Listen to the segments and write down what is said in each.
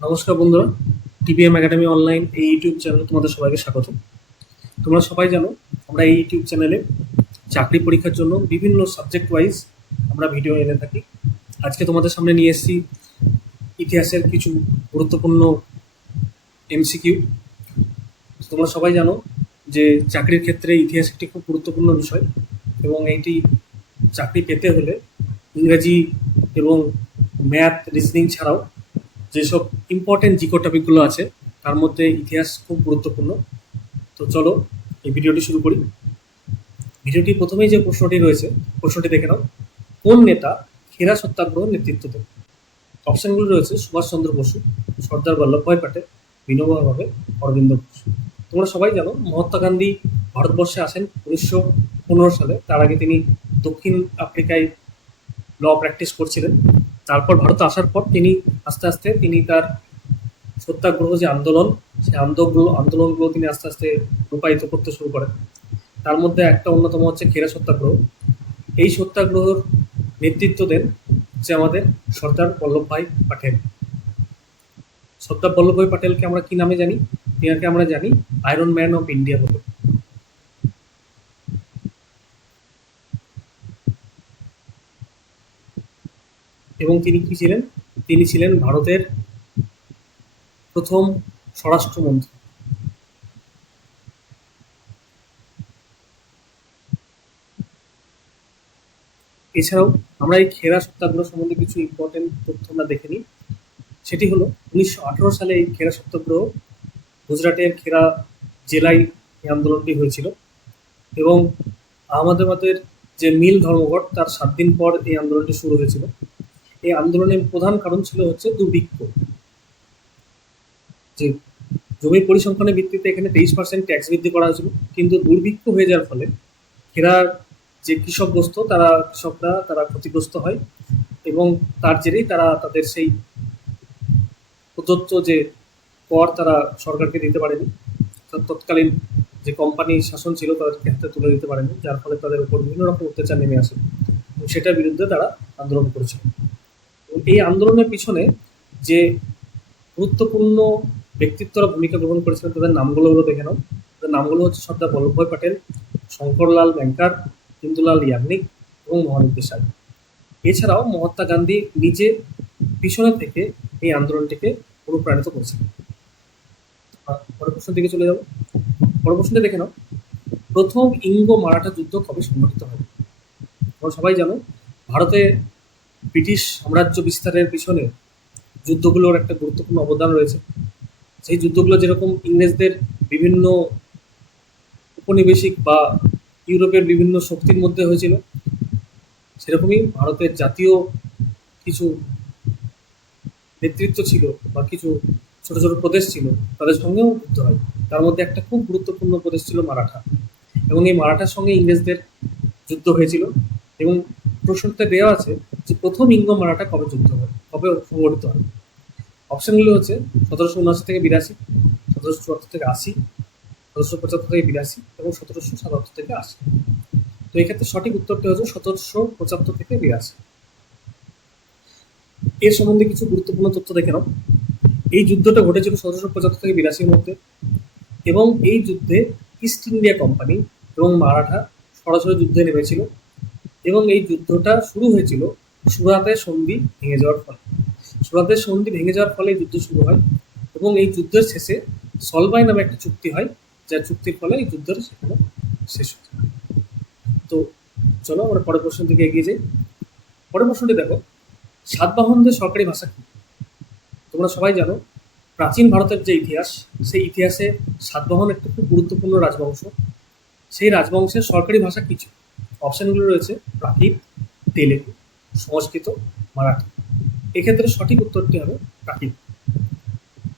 নমস্কার বন্ধুরা, TPM academy online এই ইউটিউব চ্যানেলে তোমাদের সবাইকে স্বাগত। তোমরা সবাই জানো আমরা এই ইউটিউব চ্যানেলে চাকরি পরীক্ষার জন্য বিভিন্ন সাবজেক্ট ওয়াইজ আমরা ভিডিও এনে থাকি। আজকে তোমাদের সামনে নিয়ে এসেছি ইতিহাসের কিছু গুরুত্বপূর্ণ এমসিকিউ। তোমরা সবাই জানো যে চাকরির ক্ষেত্রে ইতিহাস একটি খুব গুরুত্বপূর্ণ বিষয় এবং এইটি চাকরি পেতে হলে ইংরেজি এবং ম্যাথ রিজনিং ছাড়াও যেসব ইম্পর্টেন্ট জিকো টপিকগুলো আছে তার মধ্যে ইতিহাস খুব গুরুত্বপূর্ণ। তো চলো এই ভিডিওটি শুরু করি। ভিডিওটি প্রথমেই যে প্রশ্নটি রয়েছে প্রশ্নটি দেখে নাও। কোন নেতা খেরা সত্যাগ্রহ নেতৃত্ব দেন? অপশনগুলো রয়েছে সুভাষচন্দ্র বসু, সর্দার বল্লভভাই প্যাটেল, বিনোবা ভাবে, অরবিন্দ ঘোষ। তোমরা সবাই জানো মহাত্মা গান্ধী ভারতবর্ষে আসেন 1915 সালে। তার আগে তিনি দক্ষিণ আফ্রিকায় ল প্র্যাকটিস করছিলেন। তারপর ভারতে আসার পর তিনি আস্তে আস্তে তার সত্যাগ্রহ যে আন্দোলন, সেই আন্দোলনগুলো তিনি আস্তে আস্তে রূপায়িত করতে শুরু করেন। তার মধ্যে একটা অন্যতম হচ্ছে খেরা সত্যাগ্রহ। এই সত্যাগ্রহের নেতৃত্ব দেন যে আমাদের সর্দার বল্লভভাই প্যাটেল। সর্দার বল্লভভাই প্যাটেলকে আমরা কি নামে জানি? তিনাকে আমরা জানি আয়রন ম্যান অফ ইন্ডিয়া বলে। এবং তিনি কি ছিলেন? তিনি ছিলেন ভারতের প্রথম স্বরাষ্ট্রমন্ত্রী। এছাড়াও আমরা এই খেরা সত্যাগ্রহ সম্বন্ধে কিছু ইম্পর্টেন্ট তথ্য আমরা দেখে নিই। সেটি হলো 1918 সালে এই খেরা সত্যাগ্রহ গুজরাটের খেরা জেলায় এই আন্দোলনটি হয়েছিল এবং আহমেদাবাদের যে মিল ধর্মঘট তার 7 দিন পর এই আন্দোলনটি শুরু হয়েছিল। এই আন্দোলনের প্রধান কারণ ছিল হচ্ছে দুর্ভিক্ষ। যে জমি পরিসংখ্যানের ভিত্তিতে এখানে 23% ট্যাক্স বৃদ্ধি করা হয়েছিল, কিন্তু দুর্ভিক্ষ হয়ে যাওয়ার ফলে খেরার যে কৃষকরা তারা ক্ষতিগ্রস্ত হয় এবং তার জেরেই তারা তাদের সেই প্রদত্ত যে কর তারা সরকারকে দিতে পারেনি। তৎকালীন যে কোম্পানি শাসন ছিল তাদেরকে হাতে তুলে দিতে পারেনি, যার ফলে তাদের উপর বিভিন্ন রকম অত্যাচার নেমে আসে এবং সেটার বিরুদ্ধে তারা আন্দোলন করেছিল। এবং এই আন্দোলনের পিছনে যে গুরুত্বপূর্ণ ব্যক্তিত্বরা ভূমিকা গ্রহণ করেছিলেন তাদের নামগুলো হলো দেখে নাও। তাদের নামগুলো হচ্ছে সর্দার বল্লভভাই প্যাটেল, শঙ্করলাল ব্যাংকার, হিন্দুলাল ইয়াগনিক এবং মহানন্দ দেশাই। এছাড়াও মহাত্মা গান্ধী নিজে পিছনে থেকে এই আন্দোলনটিকে অনুপ্রাণিত করেছিলেন। পরের প্রশ্ন দিকে চলে যাব। পরের প্রশ্নটি দেখে নাও, প্রথম ইঙ্গো মারাঠা যুদ্ধ কবে সংঘটিত হয়? তোমরা সবাই জানো ভারতে ব্রিটিশ সাম্রাজ্য বিস্তারের পিছনে যুদ্ধগুলোর একটা গুরুত্বপূর্ণ অবদান রয়েছে। সেই যুদ্ধগুলো যেরকম ইংরেজদের বিভিন্ন উপনিবেশিক বা ইউরোপের বিভিন্ন শক্তির মধ্যে হয়েছিল, সেরকমই ভারতের জাতীয় কিছু নেতৃত্ব ছিল বা কিছু ছোট ছোট প্রদেশ ছিল, তাদের সঙ্গেও যুদ্ধ হয়। তার মধ্যে একটা খুব গুরুত্বপূর্ণ প্রদেশ ছিল মারাঠা, এবং এই মারাঠার সঙ্গে ইংরেজদের যুদ্ধ হয়েছিল। এবং প্রশ্নতে দেওয়া আছে যে প্রথম ইঙ্গ মারাঠা কবে যুদ্ধ হয়, কবে সংগঠিত হয়। অপশনগুলো হচ্ছে 1779 থেকে 82, 1774 থেকে 80, 1775 থেকে 82 এবং 1777 থেকে 80। তো এক্ষেত্রে সঠিক উত্তরটি হচ্ছে 1775 থেকে 82। এর সম্বন্ধে কিছু গুরুত্বপূর্ণ তথ্য দেখে নাও। এই যুদ্ধটা ঘটেছিল 1775 থেকে 82-র মধ্যে এবং এই যুদ্ধে ইস্ট ইন্ডিয়া কোম্পানি এবং মারাঠা সরাসরি যুদ্ধে নেমেছিল এবং এই যুদ্ধটা শুরু হয়েছিল সুরাতের সন্ধি ভেঙে যাওয়ার ফলে। সুরাতের সন্ধি ভেঙে যাওয়ার ফলে যুদ্ধ শুরু হয় এবং এই যুদ্ধের শেষে সলবাই নামে একটা চুক্তি হয়, যার চুক্তির ফলে এই যুদ্ধটা সেখানে শেষ হয়ে যায়। তো চলো আমরা পরের প্রশ্ন দিকে এগিয়ে যাই। পরের প্রশ্নটি দেখো, সাতবাহনদের সরকারি ভাষা কি? তোমরা সবাই জানো প্রাচীন ভারতের যে ইতিহাস, সেই ইতিহাসে সাতবাহন একটি খুব গুরুত্বপূর্ণ রাজবংশ। সেই রাজবংশের সরকারি ভাষা কিছু অপশনগুলো রয়েছে প্রাকৃত, তেলেগু, সংস্কৃত, মারাঠি। এক্ষেত্রে সঠিক উত্তরটি হবে প্রাকৃত।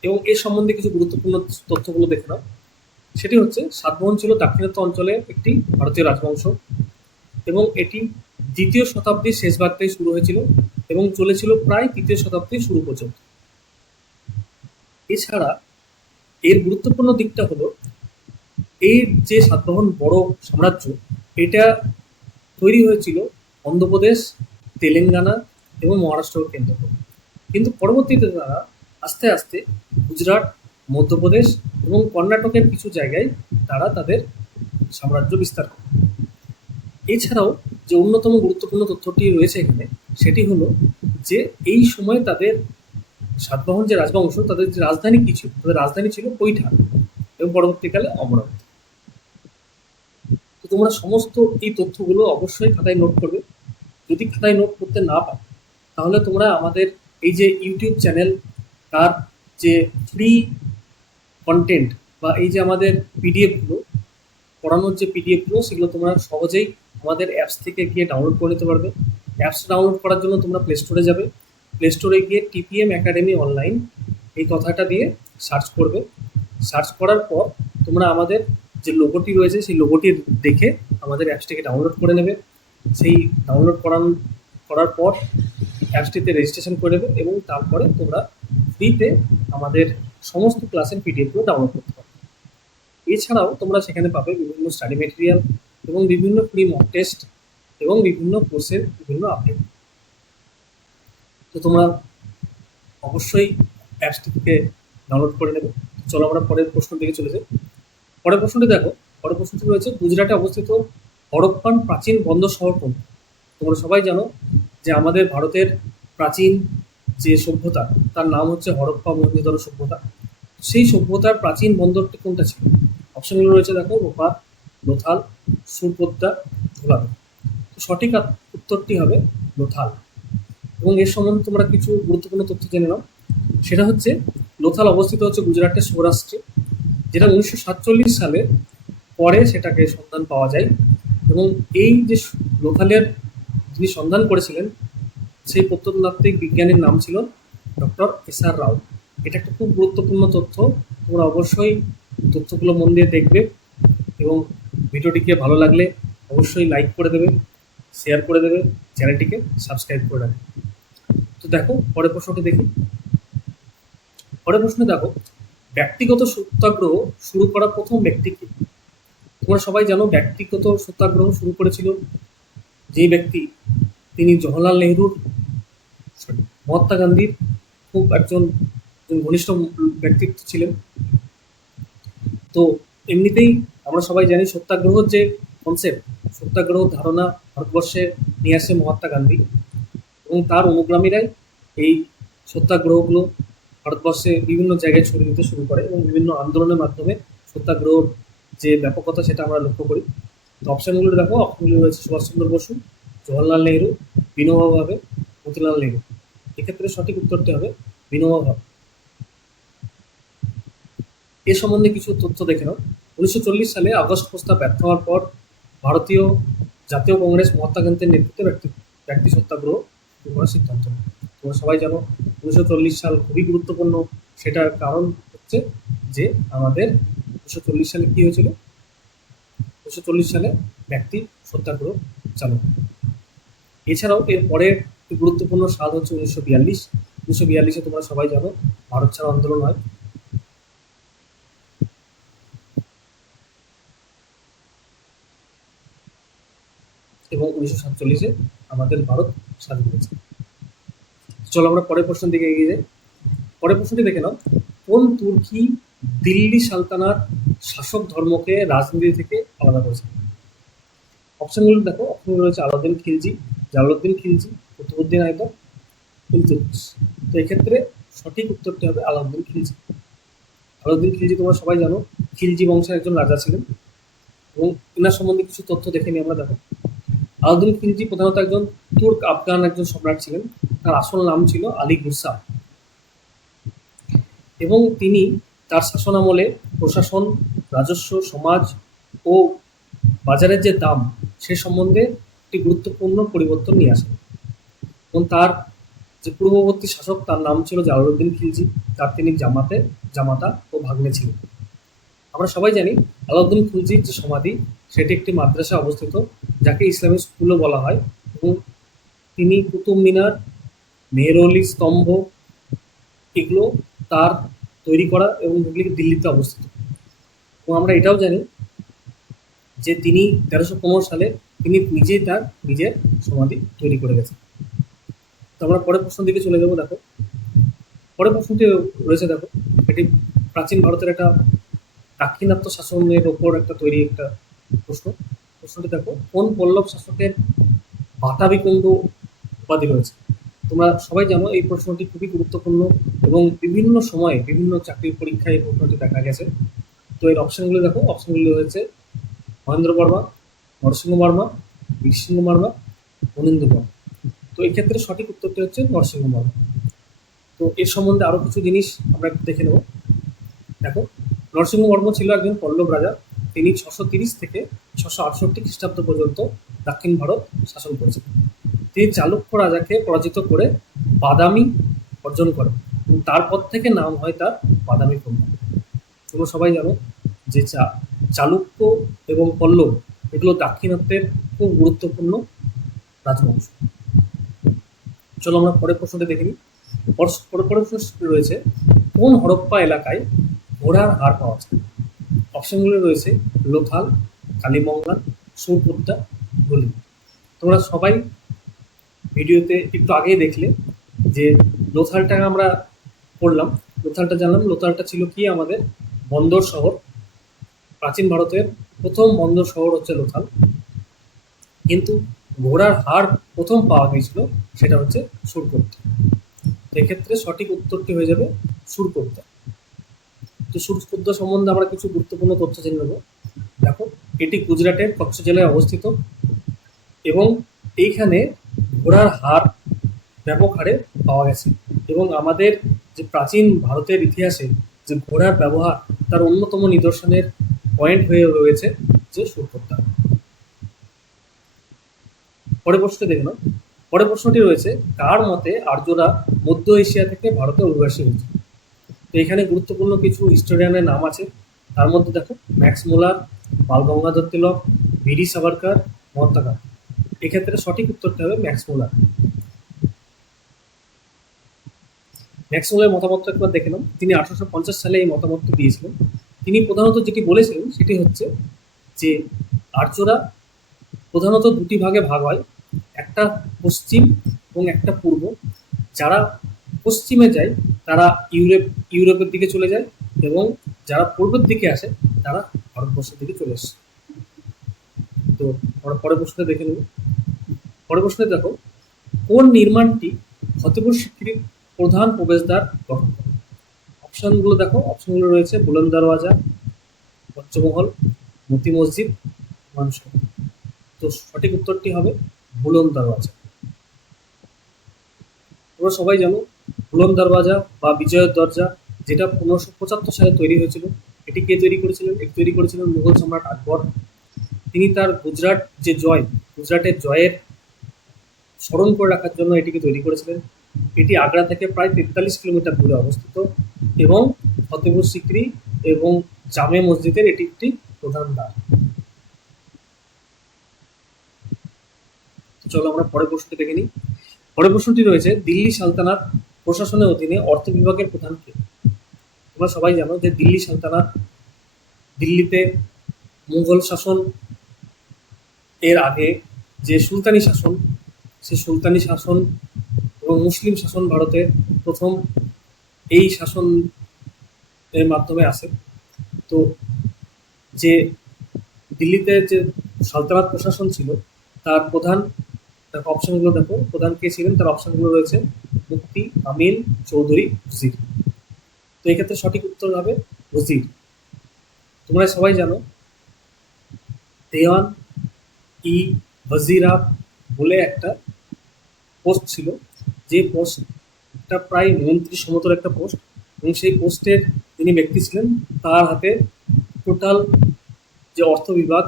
এবং এর সম্বন্ধে কিছু গুরুত্বপূর্ণ তথ্যগুলো দেখে নাও। সেটি হচ্ছে সাতবাহন ছিল দাক্ষিণাত্য অঞ্চলে একটি ভারতীয় রাজবংশ এবং এটি 2য় শতাব্দীর শেষ ভাগটাই শুরু হয়েছিল এবং চলেছিল প্রায় 3য় শতাব্দীর শুরু পর্যন্ত। এছাড়া এর গুরুত্বপূর্ণ দিকটা হলো এই যে সাতবাহন বড় সাম্রাজ্য, এটা তৈরি হয়েছিল অন্ধ্রপ্রদেশ, তেলেঙ্গানা এবং মহারাষ্ট্রকে কেন্দ্র করে। কিন্তু পরবর্তীতে তারা আস্তে আস্তে গুজরাট, মধ্যপ্রদেশ এবং কর্ণাটকের কিছু জায়গায় তারা তাদের সাম্রাজ্য বিস্তার করে। এছাড়াও যে অন্যতম গুরুত্বপূর্ণ তথ্যটি রয়েছে এখানে, সেটি হলো যে এই সময় তাদের সাতবাহন যে রাজবংশ, তাদের যে রাজধানী কী ছিল, তাদের রাজধানী ছিল কৈঠা এবং পরবর্তীকালে অমরাবতী। তো তোমরা সমস্ত এই তথ্যগুলো অবশ্যই খাতায় নোট করবে। যদি খাতায় নোট করতে না পারো, তাহলে তোমরা আমাদের এই যে ইউটিউব চ্যানেল, তার যে ফ্রি কন্টেন্ট বা এই যে আমাদের পিডিএফগুলো, পড়ানোর যে পিডিএফগুলো, সেগুলো তোমরা সহজেই আমাদের অ্যাপস থেকে গিয়ে ডাউনলোড করে নিতে পারবে। অ্যাপস ডাউনলোড করার জন্য তোমরা প্লে স্টোরে যাবে। প্লে স্টোরে গিয়ে টিপিএম একাডেমি অনলাইন এই কথাটা দিয়ে সার্চ করবে। সার্চ করার পর তোমরা আমাদের যে লোগোটি রয়েছে, সেই লোগোটি দেখে আমাদের অ্যাপসটিকে ডাউনলোড করে নেবে। সেই ডাউনলোড করার পর অ্যাপসটিতে রেজিস্ট্রেশন করে নেবে এবং তারপরে তোমরা ফ্রিতে আমাদের সমস্ত ক্লাসের পিডিএফগুলো ডাউনলোড করতে পারবে। এছাড়াও তোমরা সেখানে পাবে বিভিন্ন স্টাডি মেটেরিয়াল এবং বিভিন্ন ফ্রি মক টেস্ট এবং বিভিন্ন কোর্সের বিভিন্ন আপডেট। তো তোমরা অবশ্যই অ্যাপসটি থেকে ডাউনলোড করে নেবে। চলো আমরা পরের প্রশ্ন দিকে চলে যাই। পরের প্রশ্নটি দেখো। পরের প্রশ্নটি রয়েছে, গুজরাটে অবস্থিত হরপ্পান প্রাচীন বন্দর শহর কোনটি? তোমরা সবাই জানো যে আমাদের ভারতের প্রাচীন যে সভ্যতা, তার নাম হচ্ছে হরপ্পা মহেঞ্জোদারো সভ্যতা। সেই সভ্যতার প্রাচীন বন্দরটি কোনটা ছিল? অপশনগুলো রয়েছে দেখো, রূপার, লোথাল, সুরপদ্দা, ধোলার। তো সঠিক উত্তরটি হবে লোথাল। এবং এর সম্বন্ধে তোমরা কিছু গুরুত্বপূর্ণ তথ্য জেনে নাও। সেটা হচ্ছে, লোথাল অবস্থিত হচ্ছে গুজরাটের সৌরাষ্ট্রে, যেটা 1947 সালে পরে সেটাকে সন্ধান পাওয়া যায়। এবং এই যে লোথালের যিনি সন্ধান করেছিলেন, সেই প্রত্নতাত্ত্বিক বিজ্ঞানীর নাম ছিল ডক্টর এস.আর. রাও। এটা একটা খুব গুরুত্বপূর্ণ তথ্য। তোমরা অবশ্যই তথ্যগুলো মন দিয়ে দেখবে এবং ভিডিওটিকে ভালো লাগলে অবশ্যই লাইক করে দেবে, শেয়ার করে দেবে, চ্যানেলটিকে সাবস্ক্রাইব করে রাখবে। তো দেখো পরের প্রশ্নটি দেখি। পরের প্রশ্নে দেখো, ব্যক্তিগত সত্যাগ্রহ শুরু করা প্রথম ব্যক্তি কে? তোমরা সবাই জানো ব্যক্তিগত সত্যাগ্রহ শুরু করেছিল যেই ব্যক্তি, তিনি জওহরলাল নেহরুর, মহাত্মা গান্ধীর খুব একজন ঘনিষ্ঠ ব্যক্তিত্ব ছিলেন। তো এমনিতেই আমরা সবাই জানি সত্যাগ্রহর যে কনসেপ্ট, সত্যাগ্রহ ধারণা ভারতবর্ষে নিয়ে আসে মহাত্মা গান্ধী এবং তার অনুগামীরাই এই সত্যাগ্রহগুলো ভারতবর্ষে বিভিন্ন জায়গায় ছড়িয়ে দিতে শুরু করে এবং বিভিন্ন আন্দোলনের মাধ্যমে সত্যাগ্রহর যে ব্যাপকতা সেটা আমরা লক্ষ্য করি। তো অপশানগুলো দেখো, অপশানগুলো রয়েছে সুভাষচন্দ্র বসু, জওহরলাল নেহরু, বিনোবা ভাবে, মতিলাল নেহরু। এক্ষেত্রে সঠিক উত্তরটি হবে বিনোবা ভাবে। এ সম্বন্ধে কিছু তথ্য দেখে নাও। 1940 সালে আগস্ট প্রস্তাব ব্যর্থ হওয়ার পর ভারতীয় জাতীয় কংগ্রেস মহাত্মা গান্ধীর নেতৃত্বে ব্যক্তি সত্যাগ্রহ শুরু করার সিদ্ধান্ত নেয়। তোমরা সবাই জানো 1940 সাল খুবই গুরুত্বপূর্ণ। সেটার কারণ হচ্ছে যে আমাদের 1940 সালে কী হয়েছিল, 1940 সালে ব্যক্তি সত্যাগ্রহ চালু হয়। এছাড়াও এর পরের গুরুত্বপূর্ণ সাল হচ্ছে 1942। 1942-এ তোমরা সবাই জানো ভারত ছাড়ো আন্দোলন হয়। এবং 1947-এ আমাদের ভারত স্বাধীন হয়েছে। চলো আমরা পরের প্রশ্নের দিকে এগিয়ে যাই। পরের প্রশ্নটি দেখে নাও, কোন তুর্কি দিল্লি সালতানাত শাসক ধর্মকে রাজনীতি থেকে আলাদা করেছে? অপশনগুলো দেখো, অপশনগুলো রয়েছে আলাউদ্দিন খিলজি, জালালউদ্দিন খিলজি, কুতুবউদ্দিন আইবক, ইলতুৎমিশ। তো এক্ষেত্রে সঠিক উত্তরটি হবে আলাউদ্দিন খিলজি। আলাউদ্দিন খিলজি তোমরা সবাই জানো খিলজি বংশের একজন রাজা ছিলেন এবং এনার সম্বন্ধে কিছু তথ্য দেখে নিই আমরা। দেখো, আলাউদ্দিন খিলজি প্রধানত একজন তুর্ক আফগান একজন সম্রাট ছিলেন। তার আসল নাম ছিল আলী গুরসা এবং তিনি তার শাসনামলে প্রশাসন, রাজস্ব, সমাজ ও বাজারের যে দাম সে সম্বন্ধে একটি গুরুত্বপূর্ণ পরিবর্তন নিয়ে আসেন। এবং তার যে পূর্ববর্তী শাসক, তার নাম ছিল জালালউদ্দিন খিলজি, তার তিনি জামাতা ও ভাগ্নে ছিলেন। আমরা সবাই জানি আলাউদ্দিন খিলজির যে সমাধি, সেটি একটি মাদ্রাসায় অবস্থিত, যাকে ইসলামিক স্কুলও বলা হয়। এবং তিনি কুতুব মিনার, মেহরৌলি স্তম্ভ, এগুলো তার তৈরি করা এবং এগুলি দিল্লিতে অবস্থিত। এবং আমরা এটাও জানি যে তিনি 1315 সালে তিনি নিজেই তার নিজের সমাধি তৈরি করে গেছেন। তো আমরা পরের প্রশ্ন দিকে চলে যাবো। দেখো পরের প্রশ্নটি রয়েছে, দেখো এটি প্রাচীন ভারতের একটা দাক্ষিণাত্য শাসনের ওপর একটা তৈরি একটা প্রশ্ন। প্রশ্নটি দেখো, কোন পল্লব শাসকের বাতাবিকুণ্ড উপাধি রয়েছে? তোমরা সবাই জানো এই প্রশ্নটি খুবই গুরুত্বপূর্ণ এবং বিভিন্ন সময়ে বিভিন্ন চাকরির পরীক্ষায় এই প্রশ্নটি দেখা গেছে। তো এর অপশনগুলো দেখো, অপশনগুলো রয়েছে মহেন্দ্র বর্মা, নরসিংহ বর্মা, বীরসিংহ বর্মা, অনিন্দ্য বর্মা। তো এই ক্ষেত্রে সঠিক উত্তরটি হচ্ছে নরসিংহ বর্মা। তো এর সম্বন্ধে আরও কিছু জিনিস আমরা একটু দেখে নেব। দেখো, নরসিংহ বর্মা ছিল একজন পল্লব রাজা। তিনি 630 থেকে 668 খ্রিস্টাব্দ পর্যন্ত দক্ষিণ ভারত শাসন করেছিলেন। তিনি চালুক্য রাজাকে পরাজিত করে বাদামি অর্জন করেন এবং তারপর থেকে নাম হয় তার বাদামি কন্যা। তোমরা সবাই জানো যে চালুক্য এবং পল্লব এগুলো দাক্ষিণাত্যের খুব গুরুত্বপূর্ণ রাজবংশ। চলো আমরা পরের প্রশ্নটি দেখে নিই। পরের প্রশ্ন রয়েছে, কোন হরপ্পা এলাকায় ঘোড়ার হাড় পাওয়া যায়? অপশনগুলো রয়েছে লোথাল, কালীমঙ্গাল, সুরকুত্তা, গলি। তোমরা সবাই ভিডিওতে একটু আগেই দেখলে যে লোথালটা আমরা পড়লাম, লোথালটা জানলাম। লোথালটা ছিল কি আমাদের বন্দর শহর। প্রাচীন ভারতের প্রথম বন্দর শহর হচ্ছে লোথাল। কিন্তু ঘোড়ার হাড় প্রথম পাওয়া গিয়েছিল সেটা হচ্ছে সুরকুত্তা। এক্ষেত্রে সঠিক উত্তরটি হয়ে যাবে সুরকুত্তা। তো সুরকুত্তা সম্বন্ধে আমরা কিছু গুরুত্বপূর্ণ তথ্য জেনে নেব। দেখো, এটি গুজরাটের কচ্ছ জেলায় অবস্থিত এবং এইখানে ঘোড়ার হাড় ব্যাপক হারে পাওয়া গেছে এবং আমাদের যে প্রাচীন ভারতের ইতিহাসে যে ঘোড়ার ব্যবহার তার অন্যতম নিদর্শনের পয়েন্ট হয়ে রয়েছে যে সুরকুত্তা। পরের প্রশ্নটি দেখে নাও। পরের প্রশ্নটি রয়েছে, কার মতে আর্যরা মধ্য এশিয়া থেকে ভারতে অভিবাসী হয়েছে? তো এখানে গুরুত্বপূর্ণ কিছু হিস্টোরিয়ানের নাম আছে। তার মধ্যে দেখো, ম্যাক্স মুলার, বাল গঙ্গাধর তিলক, বীর সাভারকার, মহাত্মা গান্ধী। এক্ষেত্রে সঠিক উত্তরটা হবে ম্যাক্স মুলার। ম্যাক্স মুলারের মতামতটা একবার দেখে নাও। তিনি 1850 সালে এই মতামতটি দিয়েছিলেন। তিনি প্রধানত যেটি বলেছিলেন সেটি হচ্ছে যে আর্যরা প্রধানত দুটি ভাগে ভাগ হয়, একটা পশ্চিম এবং একটা পূর্ব। যারা পশ্চিমে যায় তারা ইউরোপের দিকে চলে যায় এবং যারা পূর্বের দিকে আসে তারা ভারতবর্ষের দিকে চলে আসে। তো আমরা পরের প্রশ্নটা দেখে নেব। পরের প্রশ্নে দেখো, কোন নির্মাণটি ফতেপুর সিক্রির প্রধান প্রবেশদ্বার গঠন করে? অপশনগুলো দেখো, অপশনগুলো রয়েছে বুলন্দ দরওয়াজা, পঞ্চমহল, মতি মসজিদ, মানসর। তো সঠিক উত্তরটি হবে বুলন্দ দরওয়াজা। তোমরা সবাই জানো বুলন্দ দরওয়াজা বা বিজয়ের দরজা, যেটা 1575 সালে তৈরি হয়েছিল। এটি কে তৈরি করেছিলেন? এটি তৈরি করেছিলেন মুঘল সম্রাট আকবর। তিনি তার গুজরাটের জয়ের স্মরণ করে রাখার জন্য এটিকে তৈরি করেছিলেন। এটি আগ্রা থেকে প্রায় 43 কিলোমিটার দূরে অবস্থিত এবং ফতেপুর সিক্রি এবং জামে মসজিদের এটি একটি প্রধান দ্বার। চলো আমরা পরের প্রশ্নটি দেখে নিই। পরের প্রশ্নটি রয়েছে, দিল্লি সালতানাত প্রশাসনের অধীনে অর্থ বিভাগের প্রধান কে? তোমরা সবাই জানো যে দিল্লি সালতানাত, দিল্লিতে মুঘল শাসন এর আগে যে সুলতানি শাসন, সেই সুলতানি শাসন এবং মুসলিম শাসন ভারতে প্রথম এই শাসন এর মাধ্যমে আসে। তো যে দিল্লিতে যে সালতানাত প্রশাসন ছিল তার প্রধান, অপশনগুলো দেখো, প্রধান কে ছিলেন তার অপশনগুলো রয়েছে মুফতি, আমিন, চৌধুরী, উজির। তো এক্ষেত্রে সঠিক উত্তর হবে উজির। তোমরা সবাই জানো দেওয়ান ই ওয়াজিরাত বলে একটা পোস্ট ছিল, যে পোস্টটা প্রায় মন্ত্রী সমতল একটা পোস্ট এবং সেই পোস্টের যিনি ব্যক্তি ছিলেন তার হাতে টোটাল যে অর্থ বিভাগ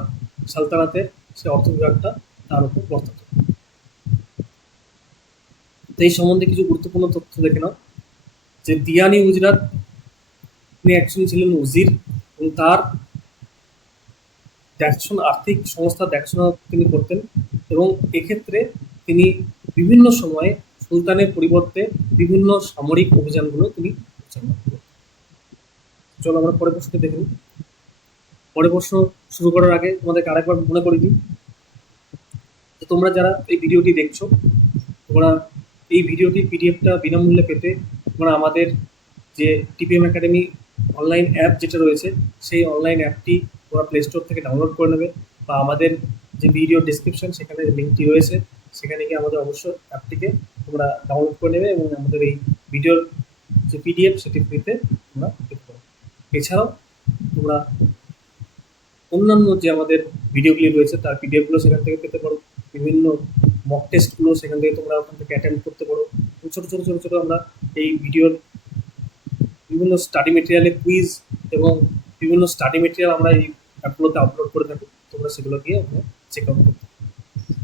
সালতানাতের, সেই অর্থ বিভাগটা তার উপর বর্তাত। তো এই সম্বন্ধে কিছু গুরুত্বপূর্ণ তথ্য দেখে নাও যে দিয়ানি গুজরাট, তিনি অ্যাকচুয়ালি ছিলেন উজির এবং তার দেখাশোনা, আর্থিক সংস্থার দেখাশোনা তিনি করতেন এবং এক্ষেত্রে তিনি বিভিন্ন সময়ে সুলতানের পরিবর্তে বিভিন্ন সামরিক অভিযানগুলো তিনি পরিচালনা করতেন। চলো আমরা পরের প্রশ্নটি দেখে নিই। পরের প্রশ্ন শুরু করার আগে তোমাদেরকে আরেকবার মনে করে দিই যে তোমরা যারা এই ভিডিওটি দেখছো, তোমরা এই ভিডিওটির পিডিএফটা বিনামূল্যে পেতে তোমরা আমাদের যে টিপিএম একাডেমি অনলাইন অ্যাপ যেটা রয়েছে সেই অনলাইন অ্যাপটি তোমরা প্লে স্টোর থেকে ডাউনলোড করে নেবে, বা আমাদের যে ভিডিও ডিসক্রিপশন সেখানে লিঙ্কটি রয়েছে, সেখানে গিয়ে আমাদের অবশ্যই অ্যাপটিকে তোমরা ডাউনলোড করে নেবে এবং আমাদের এই ভিডিওর যে পিডিএফ সেটি ফ্রিতে তোমরা পেতে পারো। এছাড়াও তোমরা অন্যান্য যে আমাদের ভিডিওগুলি রয়েছে তার পিডিএফগুলো সেখান থেকে পেতে পারো, বিভিন্ন মক টেস্টগুলো সেখান থেকে তোমরা ওখান থেকে অ্যাটেন্ড করতে পারো। ছোটো ছোটো ছোটো ছোটো আমরা এই ভিডিওর বিভিন্ন স্টাডি মেটেরিয়ালে কুইজ এবং বিভিন্ন স্টাডি মেটেরিয়াল আমরা এই অ্যাপগুলোতে আপলোড করে থাকি, তোমরা সেগুলো গিয়ে ওখানে চেক আউট করতে।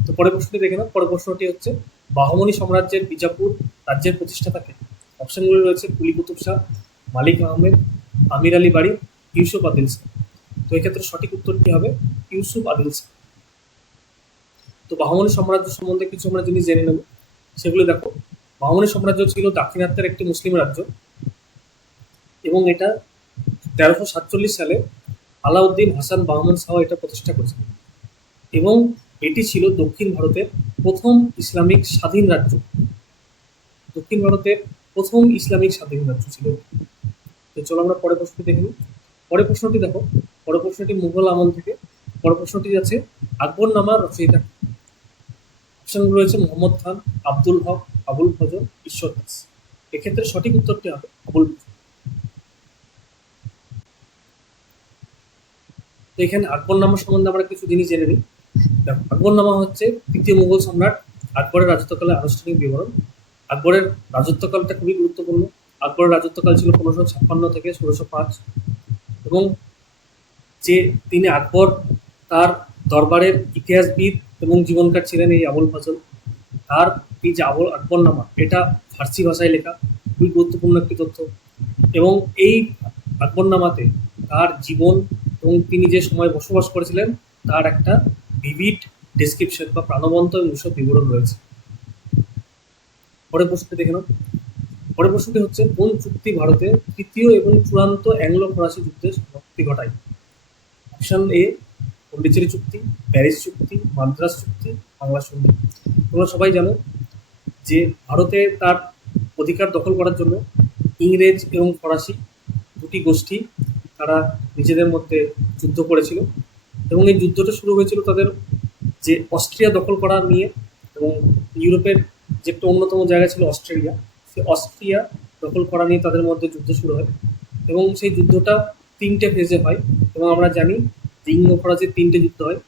তো পরের প্রশ্নটি দেখে নাও। পরের প্রশ্নটি হচ্ছে, বাহমনি সাম্রাজ্যের বিজাপুর রাজ্যের প্রতিষ্ঠাতাকে? অপশনগুলি রয়েছে কুলি কুতুব শাহ, মালিক আহমেদ, আমির আলী বাড়ি, ইউসুফ আদিল শাহ। তো এক্ষেত্রে সঠিক উত্তরটি হবে ইউসুফ আদিল শাহ। তো বাহমনি সাম্রাজ্য সম্বন্ধে কিছু আমরা জিনিস জেনে নেব, সেগুলো দেখো। বাহমনি সাম্রাজ্য ছিল দাক্ষিণাত্যের একটি মুসলিম রাজ্য এবং এটা 1347 সালে আলাউদ্দিন হাসান বাহমন শাহ এটা প্রতিষ্ঠা করেছিলেন এবং এটি ছিল দক্ষিণ ভারতের প্রথম ইসলামিক স্বাধীন রাজ্য। দক্ষিণ ভারতের প্রথম ইসলামিক স্বাধীন রাজ্য ছিল। তো চলো আমরা পরের প্রশ্নটি দেখে নিই। পরের প্রশ্নটি দেখো, পরের প্রশ্নটি মুঘল আমল থেকে। পরের প্রশ্নটি আছে, আকবরনামার রচয়িতা? অপশনগুলো রয়েছে মোহাম্মদ খান, আব্দুল হক, আবুল ফজল, ঈশ্বর দাস। এক্ষেত্রে সঠিক উত্তরটি হবে আবুল ফজল। তো এখানে আকবরনামা সম্বন্ধে আমরা কিছু জিনিস জেনে নিই। দেখো, আকবরনামা হচ্ছে তৃতীয় মুঘল সম্রাট আকবরের রাজত্বকালের আনুষ্ঠানিক বিবরণ। আকবরের রাজত্বকালটা খুবই গুরুত্বপূর্ণ। আকবরের রাজত্বকাল ছিল 1556 থেকে 1605 এবং যে তিনি আকবর তার দরবারের ইতিহাসবিদ এবং জীবনকার ছিলেন এই আবুল ফজল। তার এই যে আকবরনামা এটা ফার্সি ভাষায় লেখা, খুবই গুরুত্বপূর্ণ একটি তথ্য। এবং এই আকবরনামাতে তার জীবন এবং তিনি যে সময় বসবাস করেছিলেন তার একটা ভিভিড ডেসক্রিপশন বা প্রাণবন্ত এবং বিশদ বিবরণ রয়েছে। পরের প্রশ্নটি দেখে নাও। পরের প্রশ্নটি হচ্ছে, কোন চুক্তি ভারতে তৃতীয় এবং চূড়ান্ত অ্যাংলো ফরাসি যুদ্ধের সমাপ্তি ঘটায়? অপশন এ পন্ডিচেরি চুক্তি, প্যারিস চুক্তি, মাদ্রাস চুক্তি, বাংলা সন্ধি। তোমরা সবাই জানো যে ভারতে তার অধিকার দখল করার জন্য ইংরেজ এবং ফরাসি দুটি গোষ্ঠী তারা নিজেদের মধ্যে যুদ্ধ করেছিল এবং এই যুদ্ধটা শুরু হয়েছিল তাদের যে অস্ট্রিয়া দখল করা নিয়ে। এবং ইউরোপের যে একটা অন্যতম জায়গা ছিল অস্ট্রেলিয়া, সেই অস্ট্রিয়া দখল করা নিয়ে তাদের মধ্যে যুদ্ধ শুরু হয় এবং সেই যুদ্ধটা 3টে ফেজে হয় এবং আমরা জানি যে ইংলো ফরাসির 3টে যুদ্ধ হয়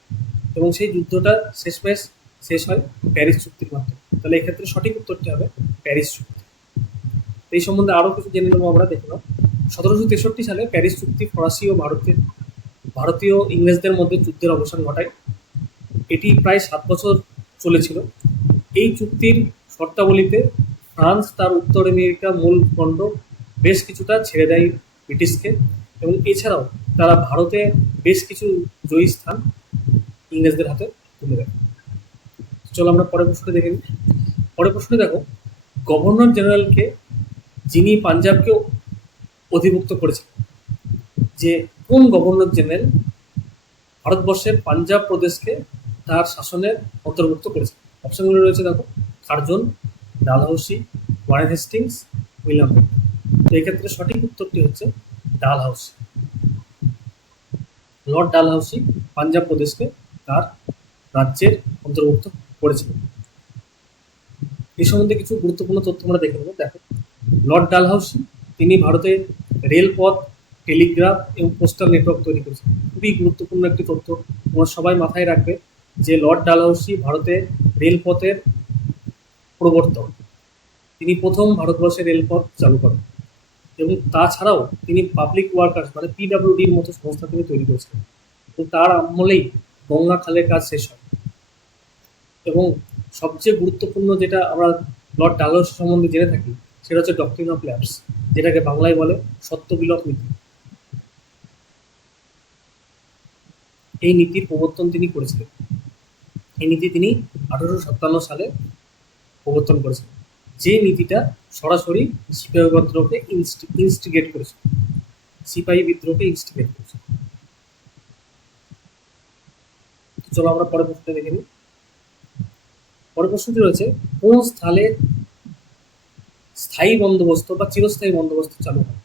এবং সেই যুদ্ধটা শেষমেশ শেষ হয় প্যারিস চুক্তির মাধ্যমে। তাহলে এক্ষেত্রে সঠিক উত্তরটি হবে প্যারিস চুক্তি। এই সম্বন্ধে আরও কিছু জেনে নেবো আমরা, দেখে নাও। 1763 সালে প্যারিস চুক্তি ফরাসি ও ভারতীয় ইংরেজদের মধ্যে যুদ্ধের অবসান ঘটায়। এটি প্রায় 7 বছর চলেছিল। এই চুক্তির শর্তাবলীতে ফ্রান্স তার উত্তর আমেরিকা মূল ভূখণ্ড বেশ কিছুটা ছেড়ে দেয় ব্রিটিশকে এবং এছাড়াও তারা ভারতে বেশ কিছু জয়ী স্থান ইংরেজদের হাতে তুলে দেয়। চলো আমরা পরের প্রশ্নটি দেখে নিই। পরের প্রশ্নে দেখো, গভর্নর জেনারেলকে যিনি পাঞ্জাবকে অধিভুক্ত করেছিলেন, যে কোন গভর্নর জেনারেল ভারতবর্ষের পাঞ্জাব প্রদেশকে তার শাসনের অন্তর্ভুক্ত করেছে? অপশনগুলো রয়েছে দেখো, Curzon, Dalhousie, Warren Hastings, William bent. তো এক্ষেত্রে সঠিক উত্তরটি হচ্ছে ডালহাউসি। লর্ড ডালহাউসি পাঞ্জাব প্রদেশকে তার রাজ্যের অন্তর্ভুক্ত করেছিলেন। এই সম্বন্ধে কিছু গুরুত্বপূর্ণ তথ্য আমরা দেখে নেব। দেখো, লর্ড ডালহাউসি তিনি ভারতের রেলপথ, টেলিগ্রাফ এবং পোস্টাল নেটওয়ার্ক তৈরি করেছেন। খুবই গুরুত্বপূর্ণ একটি তথ্য, তোমরা সবাই মাথায় রাখবে যে লর্ড ডালহাউসি ভারতে রেলপথের প্রবর্তক। তিনি প্রথম ভারতবর্ষে রেলপথ চালু করেন এবং তাছাড়াও তিনি পাবলিক ওয়ার্কার্স মানে পিডাব্লিউডির মতো সংস্থা তিনি তৈরি করেছিলেন। তো তার আমলেই গঙ্গা খালের কাজ শেষ হয়। এবং সবচেয়ে গুরুত্বপূর্ণ যেটা আমরা লর্ড ডালহাউসি সম্বন্ধে জেনে থাকি সেটা হচ্ছে ডক্ট্রিন অফ ল্যাপস, যেটাকে বাংলায় বলে সত্য বিলোপ নীতি। এই নীতির প্রবর্তন তিনি করেছিলেন। এই নীতি তিনি 1857 সালে প্রবর্তন করেছিলেন, যে নীতিটা সরাসরি সিপাহী বিদ্রোহকে ইনস্টিগেট করেছিল। চলো আমরা পরের প্রশ্নটা দেখে নিই। পরের প্রশ্নটি রয়েছে, কোন স্থলে স্থায়ী বন্দোবস্ত বা চিরস্থায়ী বন্দোবস্ত চালু হয়।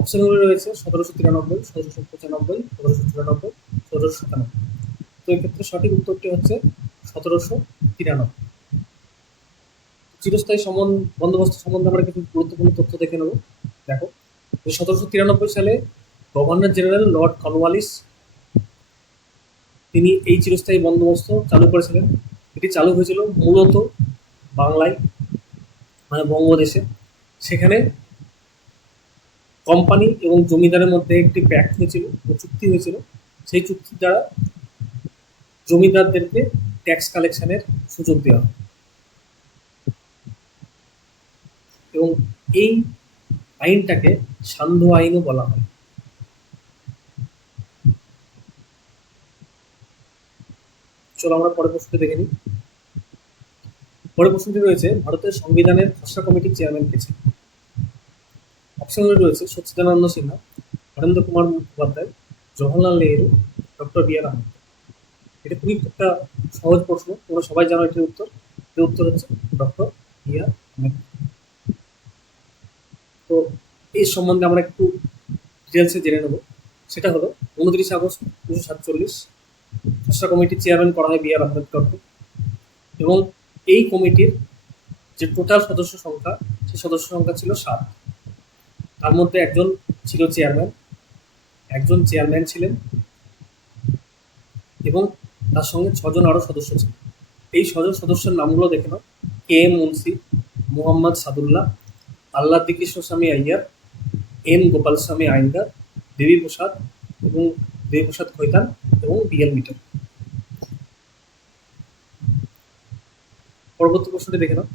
অপশনগুলো রয়েছে 1793, 1795, 1794, 1797। তো এক্ষেত্রে সঠিক উত্তরটি হচ্ছে 1793। চিরস্থায়ী বন্দোবস্ত সম্বন্ধে আমরা কিছু গুরুত্বপূর্ণ তথ্য দেখে নেব। দেখো, 1793 সালে গভর্নর জেনারেল লর্ড কর্নওয়ালিস তিনি এই চিরস্থায়ী বন্দোবস্ত চালু করেছিলেন। এটি চালু হয়েছিল মূলত বাংলায়, মানে বঙ্গদেশে। সেখানে কোম্পানি এবং জমিদারের মধ্যে একটি প্যাক্ট হয়েছিল, চুক্তি হয়েছিল। সেই চুক্তির দ্বারা জমিদারদেরকে ট্যাক্স কালেকশনের সুযোগ দেওয়া হয় এবং এই আইনটাকে সান্ধ্য আইনও বলা হয়। চলো আমরা পরের প্রশ্নটি দেখে নিই। পরের প্রশ্নটি রয়েছে, ভারতের সংবিধানের খসড়া কমিটির চেয়ারম্যান কে ছিলেন? অপশনগুলি রয়েছে সচ্চিদানন্দ সিনহা, নরেন্দ্র কুমার মুখোপাধ্যায়, জওহরলাল নেহেরু, ডক্টর বি আর আম্বেদকর। এটা খুবই একটা সহজ প্রশ্ন, তোমরা সবাই জানো এটির উত্তর। এর উত্তর হচ্ছে ডক্টর বি আর আম্বেদকর। তো এই সম্বন্ধে আমরা একটু ডিটেলসে জেনে নেব। সেটা হলো 29 আগস্ট 1947 খসড়া কমিটির চেয়ারম্যান করা হয় বি আর আম্বেদকরকে। এবং এই কমিটির যে টোটাল সদস্য সংখ্যা, সেই সদস্য সংখ্যা ছিল 7। তার মধ্যে একজন ছিল চেয়ারম্যান, একজন চেয়ারম্যান ছিলেন এবং তার সঙ্গে 6জন আরও সদস্য ছিলেন। এই 6জন সদস্যের নামগুলো দেখে নাও: কে এম মুন্সি, মোহাম্মদ সাদুল্লাহ, আল্লাদি কৃষ্ণস্বামী আইয়ার, এম গোপালস্বামী আইঙ্গার, দেবী প্রসাদ খৈতান এবং বি এল মিটল। পরবর্তী প্রশ্নটি দেখে নাও।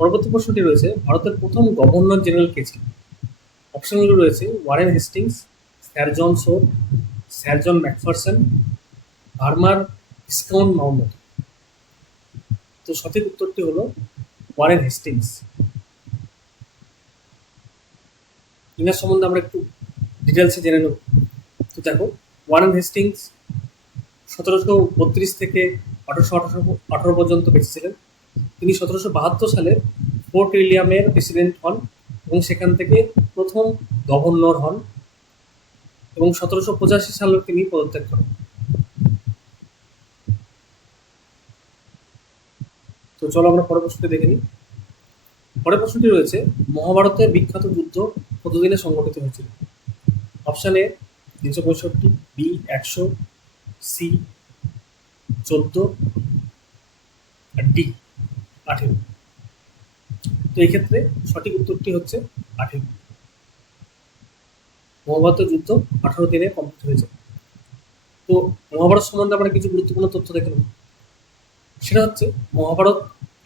পরবর্তী প্রশ্নটি রয়েছে, ভারতের প্রথম গভর্নর জেনারেল কে ছিলেন? অপশনগুলো রয়েছে ওয়ারেন হেস্টিংস, স্যার জন সোর, স্যার জন ম্যাকফারসন, ভার্মার ভিস্কাউন্ট মাউন্ট। তো সঠিক উত্তরটি হলো ওয়ারেন হেস্টিংস। ইনার সম্বন্ধে আমরা একটু ডিটেলসে জেনে নেব। তো দেখো, ওয়ারেন হেস্টিংস 1732 থেকে 1818 পর্যন্ত বেঁচে ছিলেন। তিনি 1772 সালে ফোর্ট উইলিয়ামের প্রেসিডেন্ট হন এবং সেখান থেকে প্রথম গভর্নর হন এবং 1785 সালে তিনি পদত্যাগ করেন। তো চলো আমরা পরের প্রশ্নটি দেখে নিই। পরের প্রশ্নটি রয়েছে, মহাভারতের বিখ্যাত যুদ্ধ কতদিনে সংঘটিত হয়েছিল? অপশন এ 365, বি 100, সি 14 আর ডি 18। তো এই ক্ষেত্রে সঠিক উত্তরটি হচ্ছে 18। মহাভারত যুদ্ধ 18 দিনে কমপ্লিট হয়েছে। তো মহাভারত সম্বন্ধে আমরা কিছু গুরুত্বপূর্ণ তথ্য দেখে নেব। সেটা হচ্ছে, মহাভারত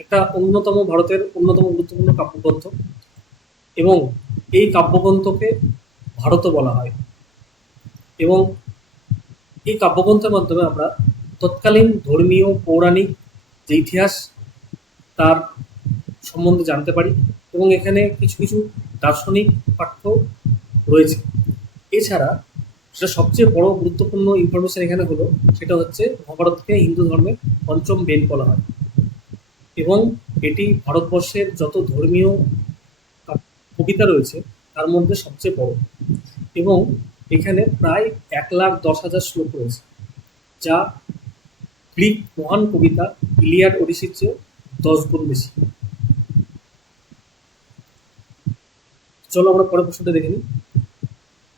একটা ভারতের অন্যতম গুরুত্বপূর্ণ কাব্যগ্রন্থ এবং এই কাব্যগ্রন্থকে ভারতও বলা হয়। এবং এই কাব্যগ্রন্থের মাধ্যমে আমরা তৎকালীন ধর্মীয় পৌরাণিক যে ইতিহাস তার সম্বন্ধে জানতে পারি এবং এখানে কিছু কিছু দার্শনিক পাঠ্য রয়েছে। এছাড়া সেটা সবচেয়ে বড় গুরুত্বপূর্ণ ইনফরমেশন এখানে হলো, সেটা হচ্ছে মহাভারতকে হিন্দু ধর্মের পঞ্চম বেদ বলা হয় এবং এটি ভারতবর্ষের যত ধর্মীয় কবিতা রয়েছে তার মধ্যে সবচেয়ে বড়। এবং এখানে প্রায় 1,10,000 শ্লোক রয়েছে, যা গ্রিক মহান কবিতা ইলিয়াড ওডিসির চেয়ে 10 গুণ বেশি। চলো আমরা পরের প্রশ্নটা দেখে নিই।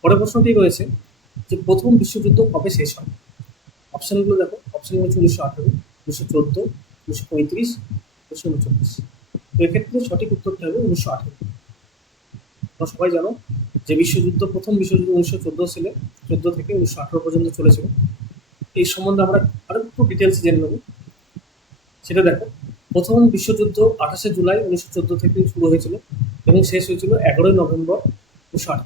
পরের প্রশ্নটি রয়েছে যে, প্রথম বিশ্বযুদ্ধ কবে শেষ হয়? অপশনগুলো দেখো। অপশন হচ্ছে 1918, 1914, 1935, 1939। তো এক্ষেত্রে সঠিক উত্তরটা হবে 1918। তোমরা সবাই জানো যে প্রথম বিশ্বযুদ্ধ 1914 সালে 14 থেকে 1918 পর্যন্ত চলেছিল। এই সম্বন্ধে আমরা আরো একটু ডিটেলস জেনে নেব। সেটা দেখো, প্রথম বিশ্বযুদ্ধ 28শে জুলাই 1914 থেকে শুরু হয়েছিল এবং শেষ হয়েছিল 11ই নভেম্বর 1918।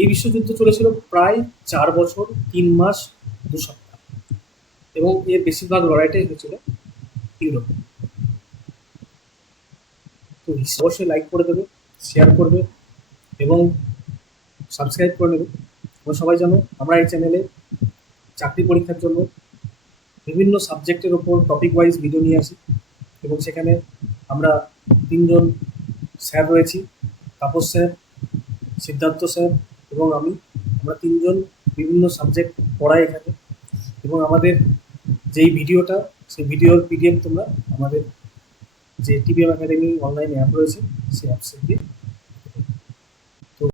এই বিশ্বযুদ্ধ চলেছিল প্রায় 4 বছর 3 মাস 2 সপ্তাহ এবং এর বেশিরভাগ লড়াইটাই হয়েছিল ইউরোপে। তো অবশ্যই লাইক করে দেবে, শেয়ার করবে এবং সাবস্ক্রাইব করে নেবে। তোমরা সবাই জানো আমরা এই চ্যানেলে চাকরি পরীক্ষার জন্য বিভিন্ন সাবজেক্টের ওপর টপিক ওয়াইজ ভিডিও নিয়ে আসি এবং সেখানে আমরা 3 জন স্যার রয়েছি, তাপস স্যার, সিদ্ধার্থ স্যার এবং আমরা তিনজন বিভিন্ন সাবজেক্ট পড়াই এখানে। এবং আমাদের যেই ভিডিওটা, সেই পিডিএফ তোমরা আমাদের যে টিবিএম একাডেমি অনলাইন অ্যাপ রয়েছে সেই অ্যাপসে গিয়ে